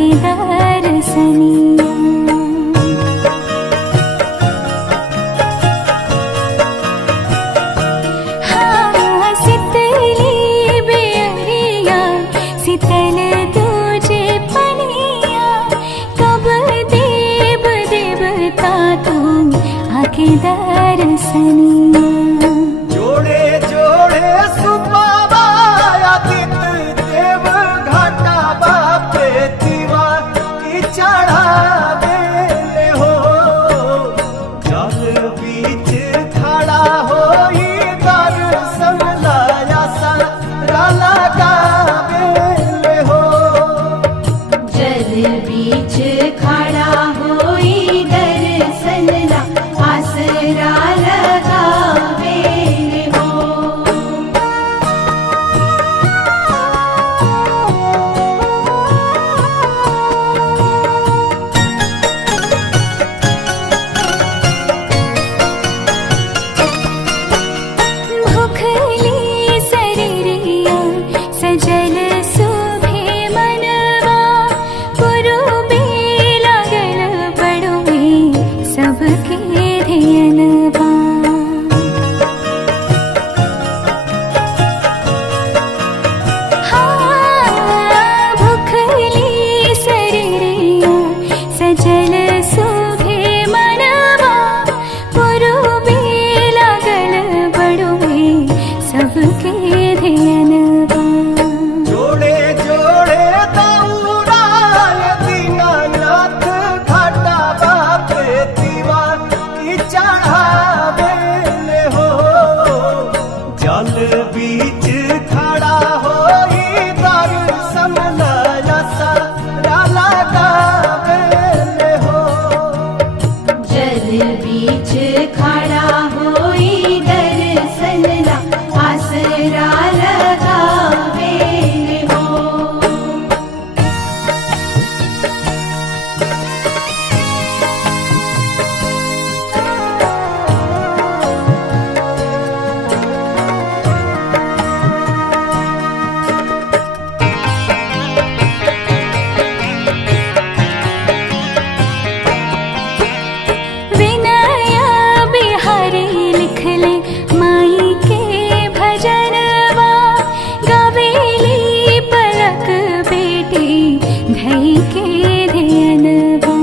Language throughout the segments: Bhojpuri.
आके दर्शनिया। हाँ सितली बेअरिया सितल तुझे पनिया, कब देव देवता तुम आके दर्शनिया। जोड़े जोड़े सुबाबा आदित देव घाटा बापे दीवा की चढ़ावे हो। जल बीच खड़ा होई दर्शन लाया सारा लगावे हो। जल बीच खड़ा होई दर्शन ला आसरा लगावे हो। भूखली शरीरिया सजल सुभे मनवा, पुरुबे लागल बड़ुए सबके धियनवा। हाँ भूखली शरीरिया सजल सुभे मनवा, पुरुबे लागल बड़ुए सबके धियनवा। जोड़े जोड़े दौड़ाय दीनानाथ घाटा बापे दीवा की चढ़ावे हो। जल बीच खड़ा होई दर्शन लाया सारा लगावे हो। जल बीच खड़ा होई दर्शन ला आसरा लगावे हो। विनय बिहारी लिखले माई के भजनवा, गवेली पलक बेटी धई के धियनवा।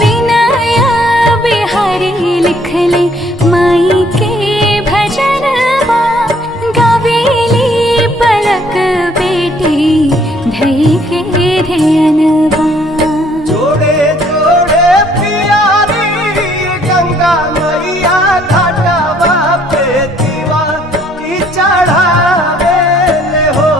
विनय बिहारी लिखले माई के भजनवा, गवेली पलक बेटी धई के धियनवा। जोड़े जोड़े प्यारी गंगा मैया घाटा बापे दीवा की चढ़ावे हो।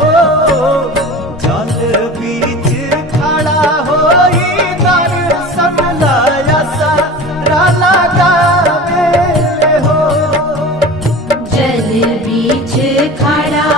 जल बीच खड़ा होई दर्शन लाया सारा लगावे हो। जल बीच खड़ा